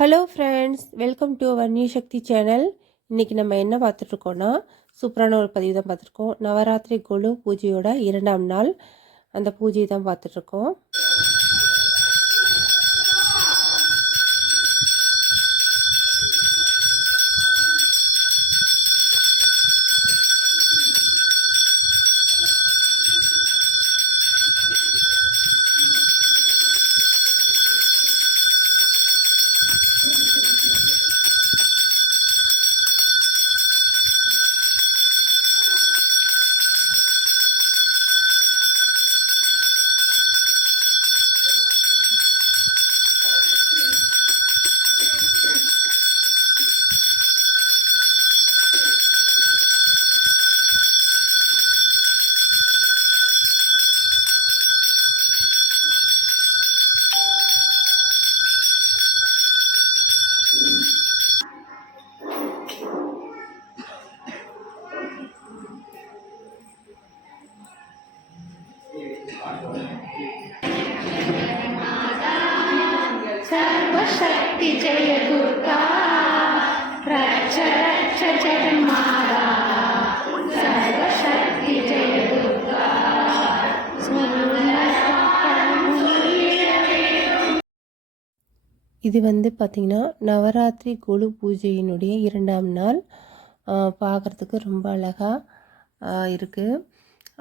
Hello friends welcome to our new Sakthi channel இன்றைக்கி நம்ம என்ன பார்த்துட்ருக்கோன்னா சூப்பரான ஒரு பதிவு தான் பார்த்துருக்கோம் நவராத்திரி குழு பூஜையோட இரண்டாம் நாள் அந்த பூஜையை தான் பார்த்துட்ருக்கோம். सर्वशक्ति जय दुर्गा रक्ष रक्ष जगन्माता सर्वशक्ति जय दुर्गा இது வந்து பார்த்திங்கன்னா நவராத்திரி குழு பூஜையினுடைய இரண்டாம் நாள் பார்க்குறதுக்கு ரொம்ப அழகாக இருக்குது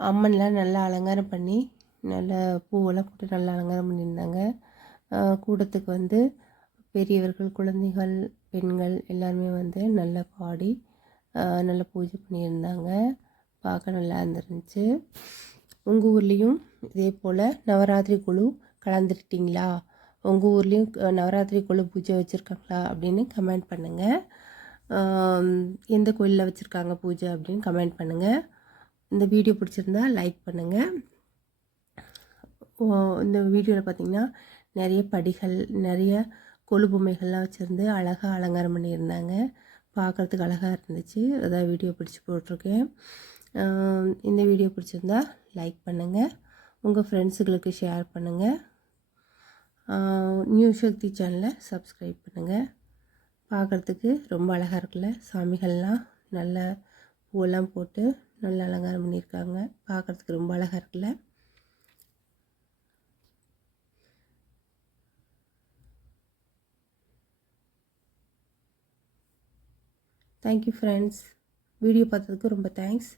அம்மன்லாம் நல்லா அலங்காரம் பண்ணி நல்ல பூவெல்லாம் போட்டு நல்லா அலங்காரம் பண்ணியிருந்தாங்க. கூட்டத்துக்கு வந்து பெரியவர்கள் குழந்தைகள் பெண்கள் எல்லாருமே வந்து நல்லா பாடி நல்லா பூஜை பண்ணியிருந்தாங்க. பார்க்க நல்லா இருந்துருந்துச்சு. உங்கள் ஊர்லேயும் இதே போல் நவராத்திரி குழு கலந்துருட்டிங்களா? உங்கள் ஊர்லேயும் நவராத்திரி குழு பூஜை வச்சுருக்காங்களா அப்படின்னு கமெண்ட் பண்ணுங்கள் எந்த கோயிலில் வச்சுருக்காங்க பூஜை அப்படின்னு கமெண்ட் பண்ணுங்கள் இந்த வீடியோ பிடிச்சிருந்தா லைக் பண்ணுங்கள் இந்த வீடியோவில் பார்த்தீங்கன்னா நிறைய படிகள் நிறைய கொழு பொம்மைகள்லாம் வச்சுருந்து அழகாக அலங்காரம் பண்ணியிருந்தாங்க. பார்க்குறதுக்கு அழகாக இருந்துச்சு. அதான் வீடியோ பிடிச்சி போட்டிருக்கேன். இந்த வீடியோ பிடிச்சிருந்தா லைக் பண்ணுங்கள் உங்கள் ஃப்ரெண்ட்ஸுகளுக்கு ஷேர் பண்ணுங்கள் நியூ சக்தி சேனலை சப்ஸ்கிரைப் பண்ணுங்கள் பார்க்குறதுக்கு ரொம்ப அழகாக இருக்குல்ல? சாமிகள்லாம் நல்ல பூவெல்லாம் போட்டு நல்ல அலங்காரம் பண்ணியிருக்காங்க. பார்க்குறதுக்கு ரொம்ப அழகாக இருக்குல்ல? தேங்க்யூ ஃப்ரெண்ட்ஸ் வீடியோ பார்த்ததுக்கு ரொம்ப தேங்க்ஸ்